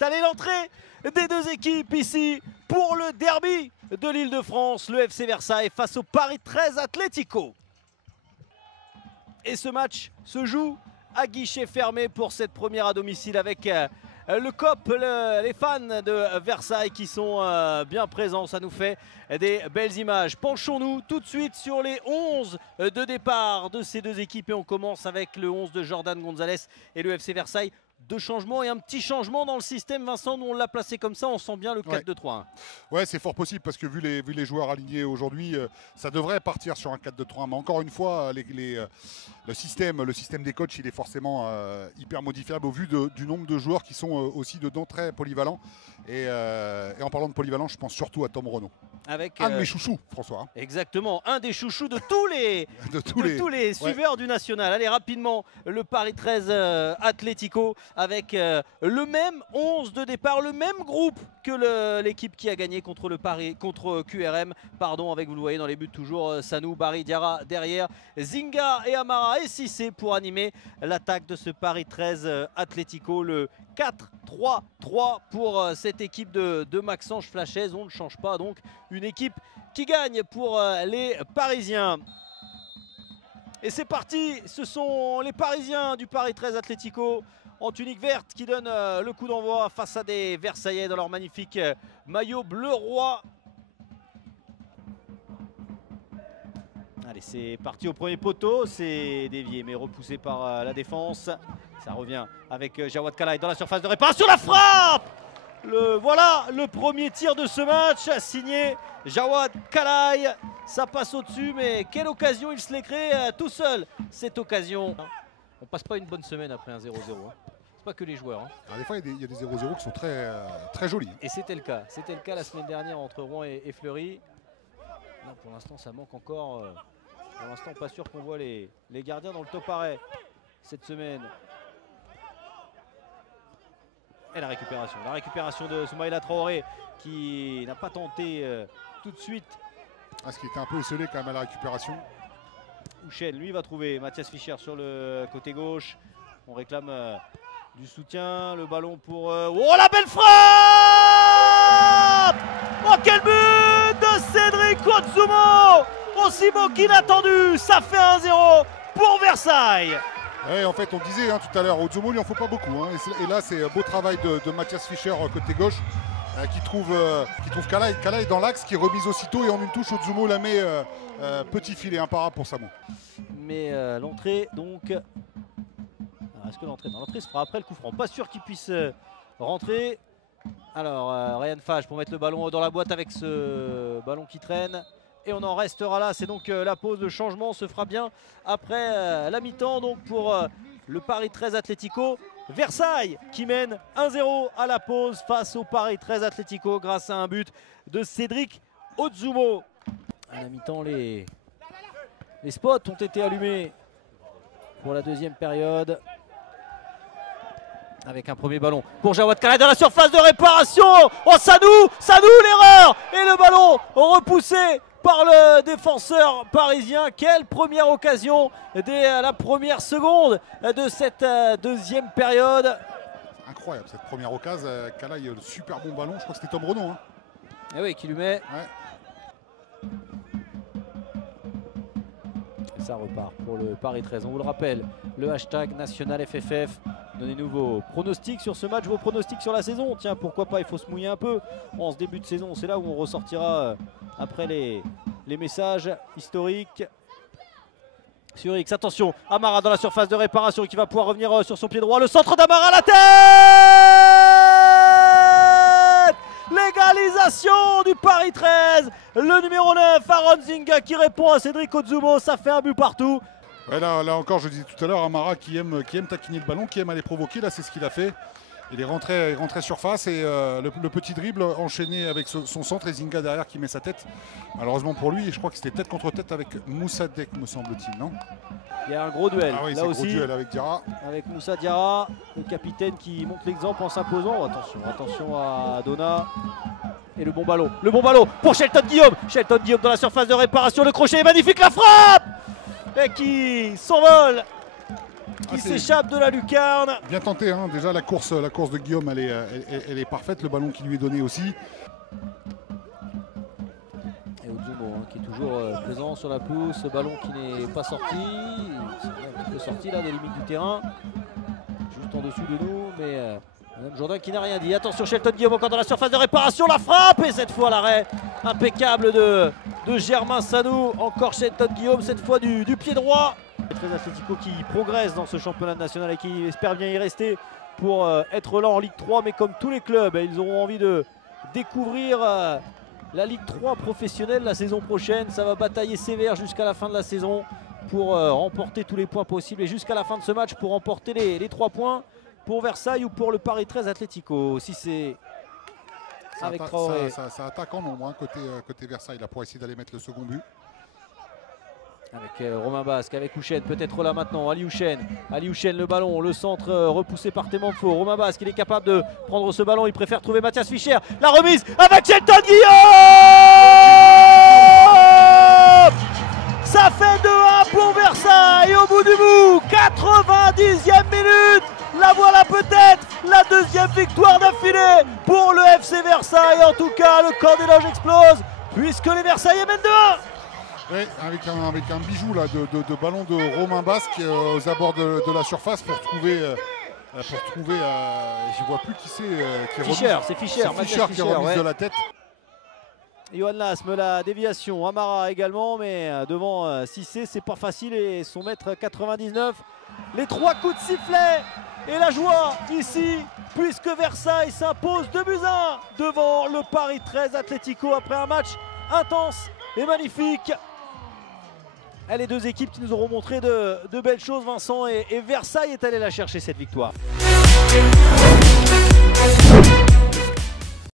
Allez, l'entrée des deux équipes ici pour le derby de l'Île-de-France, le FC Versailles face au Paris 13 Atlético. Et ce match se joue à guichet fermé pour cette première à domicile avec le COP, les fans de Versailles qui sont bien présents. Ça nous fait des belles images. Penchons-nous tout de suite sur les 11 de départ de ces deux équipes et on commence avec le 11 de Jordan Gonzalez et le FC Versailles. Deux changements et un petit changement dans le système, Vincent, nous on l'a placé comme ça, on sent bien le 4-2-3-1. Ouais, c'est fort possible parce que vu les joueurs alignés aujourd'hui, ça devrait partir sur un 4-2-3-1. Mais encore une fois, le système des coachs, il est forcément hyper modifiable au vu du nombre de joueurs qui sont aussi dedans très polyvalents. Et en parlant de polyvalents, je pense surtout à Tom Renaud. Avec un de mes chouchous, François. Exactement, un des chouchous de tous les suiveurs du National. Allez, rapidement, le Paris 13 Atlético avec le même 11 de départ, le même groupe que l'équipe qui a gagné contre QRM, pardon, avec, vous le voyez dans les buts toujours, Sanou, Barry, Diarra derrière, Zinga et Amara et Cissé pour animer l'attaque de ce Paris 13 Atlético, le 4-3-3 pour cette équipe de Maxence Flachez. On ne change pas, donc une équipe qui gagne pour les Parisiens. Et c'est parti, ce sont les Parisiens du Paris 13 Atlético en tunique verte qui donnent le coup d'envoi face à des Versaillais dans leur magnifique maillot bleu roi. Allez, c'est parti au premier poteau, c'est dévié mais repoussé par la défense. Ça revient avec Jawad Kalaï dans la surface de réparation, la frappe! Voilà le premier tir de ce match, signé Jawad Kalaï. Ça passe au-dessus, mais quelle occasion il se l'est créé tout seul, cette occasion. On passe pas une bonne semaine après un 0-0. Hein. C'est pas que les joueurs. Hein. Alors des fois, il y a des 0-0 qui sont très jolis. Et c'était le cas. C'était le cas la semaine dernière entre Rouen et Fleury. Non, pour l'instant, ça manque encore. Pour l'instant, pas sûr qu'on voit les gardiens dans le top arrêt cette semaine. Et la récupération de Soumaïla Traoré qui n'a pas tenté tout de suite. Ce qui était un peu esselé quand même à la récupération. Houchen, lui, va trouver Mathias Fischer sur le côté gauche. On réclame du soutien. Le ballon pour... Oh, la belle frappe! Oh, quel but de Cédric Ozzumo! Aussi beau qu'inattendu. Ça fait 1-0 pour Versailles. Ouais, en fait, on disait tout à l'heure, Ozzumo, il n'en faut pas beaucoup. Hein. Et là, c'est un beau travail de Mathias Fischer côté gauche qui trouve Kalaï. Kalaï dans l'axe, qui remise aussitôt et en une touche, Ozzumo la met petit filet, imparable pour Samo. Mais l'entrée, donc... Est-ce que l'entrée se fera après le coup franc? Pas sûr qu'il puisse rentrer. Alors, Ryan Fage pour mettre le ballon dans la boîte avec ce ballon qui traîne. Et on en restera là, c'est donc la pause, de changement se fera bien après la mi-temps donc pour le Paris 13 Atlético. Versailles qui mène 1-0 à la pause face au Paris 13 Atlético grâce à un but de Cédric Ozzumo. À la mi-temps, les spots ont été allumés pour la deuxième période. Avec un premier ballon pour Jawad Kalaï dans la surface de réparation. Oh, Sanou l'erreur! Et le ballon repoussé par le défenseur parisien. Quelle première occasion dès la première seconde de cette deuxième période. Incroyable cette première occasion. Kalaï, le super bon ballon. Je crois que c'était Tom Renaud. Hein. Et oui, qui lui met. Ouais. Et ça repart pour le Paris 13. On vous le rappelle, le hashtag National FFF. Donnez-nous vos pronostics sur ce match, vos pronostics sur la saison. Tiens, pourquoi pas, il faut se mouiller un peu en ce début de saison. C'est là où on ressortira après les messages historiques. Sur X, attention, Amara dans la surface de réparation qui va pouvoir revenir sur son pied droit. Le centre d'Amara, la tête! L'égalisation du Paris 13. Le numéro 9, Aaron Zinga qui répond à Cédric Ozzumo. Ça fait un but partout. Ouais, là encore, je disais tout à l'heure, Amara qui aime taquiner le ballon, qui aime aller provoquer. Là, c'est ce qu'il a fait. Il est rentré surface et le petit dribble enchaîné avec son centre et Zinga derrière qui met sa tête. Malheureusement pour lui, je crois que c'était tête contre tête avec Moussa Dek, me semble-t-il, non? Il y a un gros duel. Ah oui, là aussi, gros duel avec Diarra. Avec Moussa Diarra, le capitaine qui montre l'exemple en s'imposant. Attention à Donna. Et le bon ballon pour Shelton Guillaume. Shelton Guillaume dans la surface de réparation. Le crochet est magnifique, la frappe! Et qui s'envole qui s'échappe de la lucarne. Bien tenté, hein. Déjà la course de Guillaume, elle est parfaite, le ballon qui lui est donné aussi. Et Oudjoumo qui est toujours présent sur la pelouse, ce ballon qui n'est pas sorti. C'est un petit peu sorti là des limites du terrain. Juste en dessous de nous, mais Madame Jourdain qui n'a rien dit. Attention, Shelton Guillaume encore dans la surface de réparation, la frappe et cette fois l'arrêt impeccable de Germain Sanou. Encore Shelton Guillaume, cette fois du pied droit. Très Atlético qui progresse dans ce championnat national et qui espère bien y rester pour être là en Ligue 3. Mais comme tous les clubs, ils auront envie de découvrir la Ligue 3 professionnelle la saison prochaine. Ça va batailler sévère jusqu'à la fin de la saison pour remporter tous les points possibles et jusqu'à la fin de ce match pour remporter les 3 points pour Versailles ou pour le Paris 13 Atlético. Si c'est avec Traoré. Ça attaque en nombre hein, côté Versailles là, pour essayer d'aller mettre le second but. Avec Romain Basque, avec Houchen, peut-être là maintenant, Ali Houchen, le ballon, le centre repoussé par Temanfo. Romain Basque, il est capable de prendre ce ballon, il préfère trouver Mathias Fischer. La remise avec Shelton Guillaume. Ça fait 2-1 pour Versailles au bout du bout. 90e minute. La voilà peut-être la deuxième victoire d'affilée pour le FC Versailles. En tout cas, le camp des loges explose puisque les Versaillais mènent 2-1. Oui, avec un bijou là, de ballon de Romain Basque aux abords de la surface pour trouver je vois plus qui c'est qui est Fischer, c'est Fischer qui est remise de la tête. Johan Lasme, la déviation, Amara également, mais devant Cissé, c'est pas facile et son mètre 99. Les 3 coups de sifflet et la joie ici, puisque Versailles s'impose 2-1 devant le Paris 13 Atlético après un match intense et magnifique. Les deux équipes qui nous auront montré de belles choses, Vincent, et Versailles est allé la chercher cette victoire.